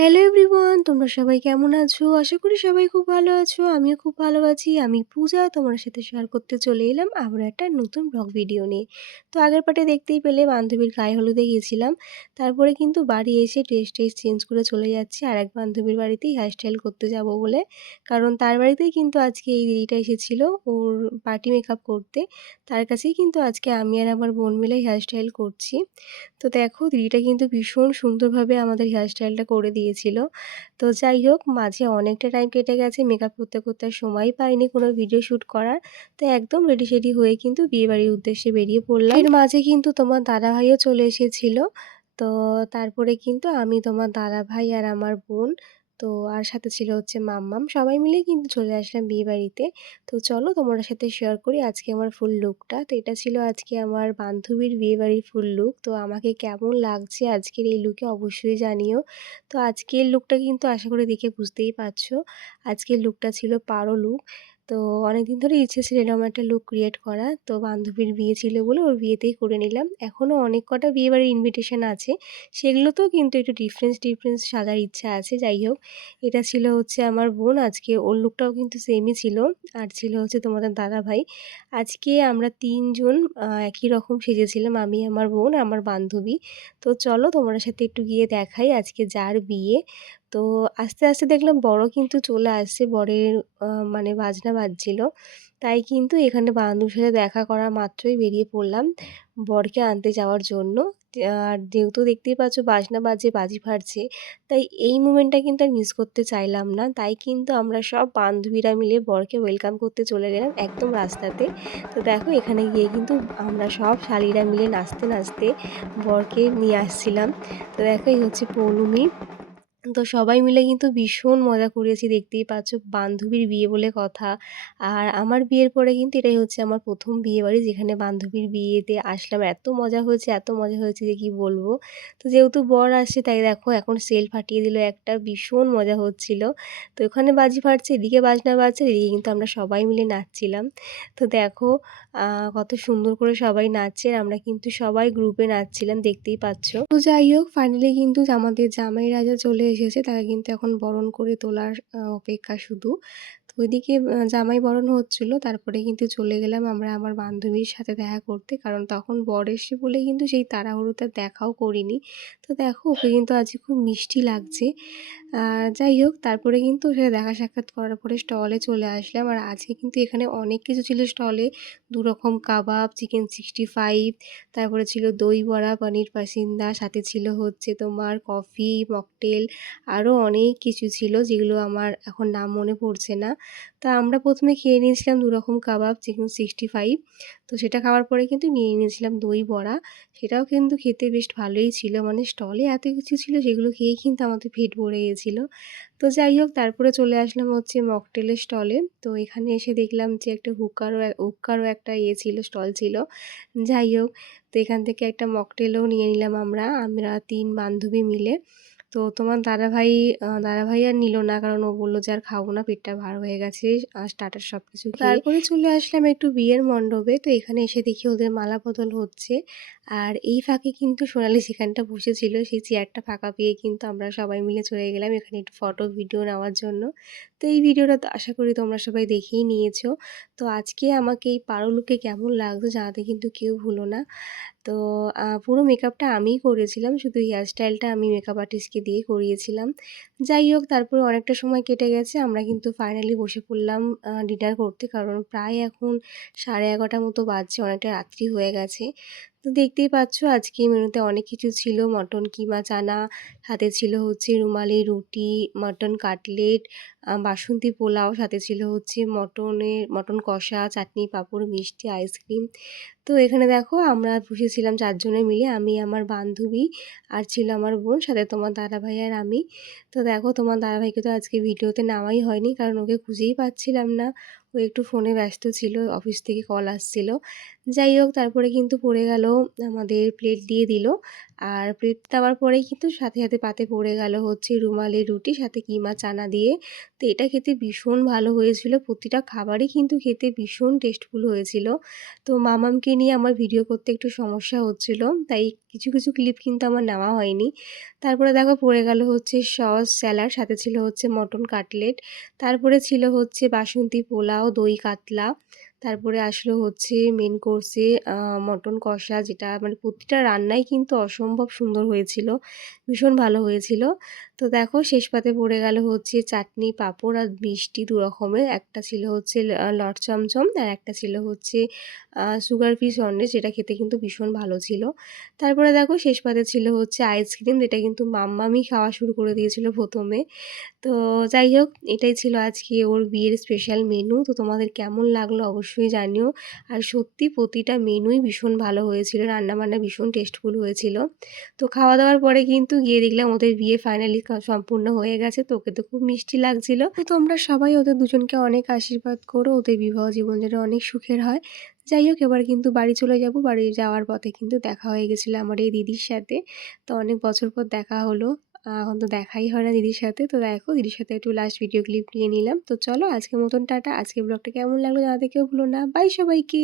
Hello everyone, তোমরা সবাই কেমন আছো? আশা করি সবাই খুব ভালো আছো। আমিও খুব ভালো আছি। আমি পূজা তোমাদের সাথে শেয়ার করতে চলে এলাম আবারও একটা নতুন ব্লগ ভিডিও নিয়ে। তো আগের পার্টে দেখতেই পেলে বান্ধবীর গায়ে হলুদে গিয়েছিলাম। তারপরে কিন্তু বাড়ি এসে ড্রেস চেঞ্জ করে চলে যাচ্ছি আরেক বান্ধবীর বাড়িতেই হেয়ার স্টাইল করতে যাব বলে। কারণ তার বাড়িতেই কিন্তু আজকে এই দিদিটা এসেছিল ওর পার্টি মেকআপ করতে। তার কাছেই কিন্তু আজকে আমি আর আমার বোন মিলে হেয়ার স্টাইল করছি। তো দেখো দিদিটা কিন্তু ভীষণ সুন্দরভাবে আমাদের হেয়ার স্টাইলটা করে দিয়েছিল। তো যাই হোক মাঝে অনেকটা টাইম কেটে গেছে, মেকআপ করতে আর সময়ই পাইনি কোনো ভিডিও শ্যুট করার। তো একদম রেডি-সেডি হয়ে কিন্তু বিয়েবাড়ির উদ্দেশ্যে বেরিয়ে পড়লাম। এর মাঝে কিন্তু তোমার দাদাভাইও চলে এসেছিল। তো তারপরে কিন্তু আমি, তোমার দাদাভাই আর আমার বোন, তো আর সাথে ছিল হচ্ছে মাম্মাম, সবাই মিলে কিন্তু চলে আসলাম বিয়েবাড়িতে। তো চলো তোমাদের সাথে শেয়ার করি আজকে আমার ফুল লুকটা। তো এটা ছিল আজকে আমার বান্ধবীর বিয়েবাড়ির ফুল লুক। তো আমাকে কেমন লাগছে আজকের এই লুকে অবশ্যই জানিও। তো আজকের লুকটা কিন্তু আশা করি দেখে বুঝতেই পারছো। আজকের লুকটা ছিল পারো লুক। তো অনেকদিন ধরে ইচ্ছে ছিল এরকম একটা লুক ক্রিয়েট করা। তো বান্ধবীর বিয়ে ছিল বলে ওর বিয়েতেই করে নিলাম। এখনও অনেক কটা বিয়েবাড়ির ইনভিটেশন আছে। সেগুলোতেও কিন্তু একটু ডিফারেন্স সাজার ইচ্ছা আছে। যাই হোক, এটা ছিল হচ্ছে আমার বোন, আজকে ওর লুকটাও কিন্তু সেমই ছিল। আর ছিল হচ্ছে তোমাদের দাদাভাই। আজকে আমরা ৩ জন একই রকম সেজেছিলাম, আমি, আমার বোন, আমার বান্ধবী। তো চলো তোমাদের সাথে একটু গিয়ে দেখাই আজকে যার বিয়ে। তো আস্তে দেখলাম বরও কিন্তু চলে আসছে, বরের মানে বাজনা বাজছিল। তাই কিন্তু এখানে বান্ধবীর সাথে দেখা করা মাত্রই বেরিয়ে পড়লাম বরকে আনতে যাওয়ার জন্য। আর যেহেতু দেখতেই পাচ্ছ বাজনা বাজে, বাজি ফাটছে, তাই এই মোমেন্টটা কিন্তু আর মিস করতে চাইলাম না। তাই কিন্তু আমরা সব বান্ধবীরা মিলে বরকে ওয়েলকাম করতে চলে গেলাম একদম রাস্তাতে। তো দেখো এখানে গিয়ে কিন্তু আমরা সব শালিরা মিলে নাচতে বরকে নিয়ে আসছিলাম। তো দেখো এই হচ্ছে পৌলমী। তো সবাই মিলে কিন্তু ভীষণ মজা করেছি, দেখতেই পাচ্ছ বান্ধবীর বিয়ে বলে কথা। আর আমার বিয়ের পরে কিন্তু এটাই হচ্ছে আমার প্রথম বিয়েবাড়ি যেখানে বান্ধবীর বিয়েতে আসলাম। এত মজা হয়েছে যে কি বলবো। তো যেহেতু বর আসছে তাই দেখো এখন সেল ফাটিয়ে দিল একটা, ভীষণ মজা হচ্ছিল। তো ওখানে বাজি ফাটছে, এদিকে বাজনা বাজছে, এদিকে কিন্তু আমরা সবাই মিলে নাচছিলাম। তো দেখো কত সুন্দর করে সবাই নাচছে, আর আমরা কিন্তু সবাই গ্রুপে নাচছিলাম, দেখতেই পাচ্ছ। তো যাই হোক ফাইনালি কিন্তু আমাদের জামাই রাজা চলে এসেছে, তাকে কিন্তু এখন বরণ করে তোলার অপেক্ষা শুধু। তো ওইদিকে জামাই বরণ হচ্ছিল, তারপরে কিন্তু চলে গেলাম আমরা আমার বান্ধবীর সাথে দেখা করতে, কারণ তখন বর এসে বলে কিন্তু সেই তাড়াহুড়োতে দেখাও করিনি। তো দেখো ওকে কিন্তু আজকে খুব মিষ্টি লাগছে। যাই হোক তারপরে কিন্তু ওর সাথে দেখা সাক্ষাৎ করার পরে স্টলে চলে আসলাম। আর আজকে কিন্তু এখানে অনেক কিছু ছিল স্টলে, ২ রকম কাবাব, চিকেন 65, তারপরে ছিল দই বড়া, পনির পাসিন্দা, সাথে ছিল হচ্ছে তোমার কফি, মকটেল, আরও অনেক কিছু ছিল যেগুলো আমার এখন নাম মনে পড়ছে না। তা আমরা প্রথমে খেয়ে নিয়েছিলাম ২ রকম কাবাব, চিকেন 65। তো সেটা খাওয়ার পরে কিন্তু নিয়ে নিয়েছিলাম দই বড়া। সেটাও কিন্তু খেতে বেশ ভালোই ছিল, মানে স্টলে এত কিছু ছিল সেগুলো খেয়েই কিন্তু আমাদের পেট ভরে গেছিলো। তো যাই হোক তারপরে চলে আসলাম হচ্ছে মকটেলের স্টলে। তো এখানে এসে দেখলাম যে একটা হুক্কারও একটা ছিল, স্টল ছিল। যাই হোক, তো এখান থেকে একটা মকটেলও নিয়ে নিলাম আমরা ৩ বান্ধবী মিলে। তো তোমার দাদাভাই আর নিল না, কারণ ও বলল যে আর খাবো না, পেটটা ভার হয়ে গেছে স্টার্টার সব কিছু খেয়ে। তারপরে চলে আসলাম একটু বিয়ের মণ্ডপে। তো এখানে এসে দেখি ওদের মালা বদল হচ্ছে। আর এই ফাঁকে কিন্তু সোনালি যেখানটা বসেছিল সেই চেয়ারটা ফাঁকা পেয়ে কিন্তু আমরা সবাই মিলে চলে গেলাম এখানে একটু ফটো ভিডিও নেওয়ার জন্য। তো এই ভিডিওটা তো আশা করি তোমরা সবাই দেখেই নিয়েছো। তো আজকে আমাকে এই পারো লুকে কেমন লাগতো জানাতে কিন্তু কেউ ভুলো না। তো পুরো মেকআপটা আমিই করেছিলাম, শুধু হেয়ার স্টাইলটা আমি মেকআপ আর্টিস্টকে দিয়ে করিয়েছিলাম। যাই হোক তারপরে অনেকটা সময় কেটে গেছে, আমরা কিন্তু ফাইনালি বসে পড়লাম ডিনার করতে, কারণ প্রায় এখন 11:30 মতো বাজছে, অনেকটা রাত্রি হয়ে গেছে। তো দেখতেই পাচ্ছ আজকে মেনুতে অনেক কিছু ছিল, মটন কিমা চানা, সাথে ছিল হচ্ছে রুমালি রুটি, মটন কাটলেট, বাসন্তী পোলাও, সাথে ছিল হচ্ছে মটন কষা, চাটনি, পাঁপড়, মিষ্টি, আইসক্রিম। তো এখানে দেখো আমরা বসেছিলাম ৪ জনে মিলে, আমি, আমার বান্ধবী, আর ছিল আমার বোন, সাথে তোমার দাদাভাই আর আমি। তো দেখো তোমার দাদাভাইকে তো আজকে ভিডিওতে নেওয়াই হয়নি, কারণ ওকে খুঁজেই পাচ্ছিলাম না। ও একটু ফোনে ব্যস্ত ছিল, অফিস থেকে কল আসছিল। যাই হোক তারপরে কিন্তু পড়ে গেল আমাদের প্লেট দিয়ে দিল। আর প্লেট দেওয়ার পরেই কিন্তু সাথে, সাথে পাতে পড়ে গেল হচ্ছে রুমালি রুটি সাথে কিমা চানা দিয়ে। তো এটা খেতে ভীষণ ভালো হয়েছিল। প্রতিটা খাবারই কিন্তু খেতে ভীষণ টেস্টফুল হয়েছিল। তো মামামকে নিয়ে আমার ভিডিও করতে একটু সমস্যা হচ্ছিল। তাই কিছু, কিছু ক্লিপ কিন্তু আমার নেওয়া হয়নি। তারপরে দেখো পড়ে গেল হচ্ছে সস, স্যালাড, সাথে ছিল হচ্ছে মটন কাটলেট। তারপরে ছিল হচ্ছে বাসন্তী পোলাও, দই কাতলা। তারপরে আসলো হচ্ছে মেন কোর্সে মটন কষা, যেটা মানে প্রতিটা রান্নাই কিন্তু অসম্ভব সুন্দর হয়েছিল। ভীষণ ভালো হয়েছিল। তো দেখো শেষ পাতে পড়ে গেল হচ্ছে চাটনি, পাঁপড় আর মিষ্টি ২ রকমের। একটা ছিল হচ্ছে লট চমচম আর একটা ছিল হচ্ছে সুগার ফ্রি সন্দেশ, যেটা খেতে কিন্তু ভীষণ ভালো ছিল। তারপরে দেখো শেষ পাতে ছিল হচ্ছে আইসক্রিম, যেটা কিন্তু মাম্মামই খাওয়া শুরু করে দিয়েছিল ১ম এ। তো যাই হোক এটাই ছিল আজকে ওর বিয়ের স্পেশাল মেনু। তো তোমাদের কেমন লাগলো অবশ্যই জানিও। আর সত্যি প্রতিটা মেনুই ভীষণ ভালো হয়েছিল, রান্নাবান্না ভীষণ টেস্টফুল হয়েছিল। তো খাওয়া দাওয়ার পরে কিন্তু গিয়ে দেখলাম ওদের বিয়ে ফাইনালি সম্পূর্ণ হয়ে গেছে। তো ওকে তো খুব মিষ্টি লাগছিল। তো তোমরা সবাই ওদের দুজনকে অনেক আশীর্বাদ করো, ওদের বিবাহ জীবন যেন অনেক সুখের হয়। যাই হোক এবার কিন্তু বাড়ি চলে যাব। বাড়ি যাওয়ার পথে কিন্তু দেখা হয়ে গেছিলো আমার এই দিদির সাথে। তো অনেক বছর পর দেখা হলো। এখন তো দেখাই হয় না দিদির সাথে। তো দেখো দিদির সাথে একটু লাস্ট ভিডিও ক্লিপ নিয়ে নিলাম। তো চলো আজকের মতন টাটা। আজকের ব্লগটা কেমন লাগলো জানাতে কেউ ভুলো না। বাই সবাইকে।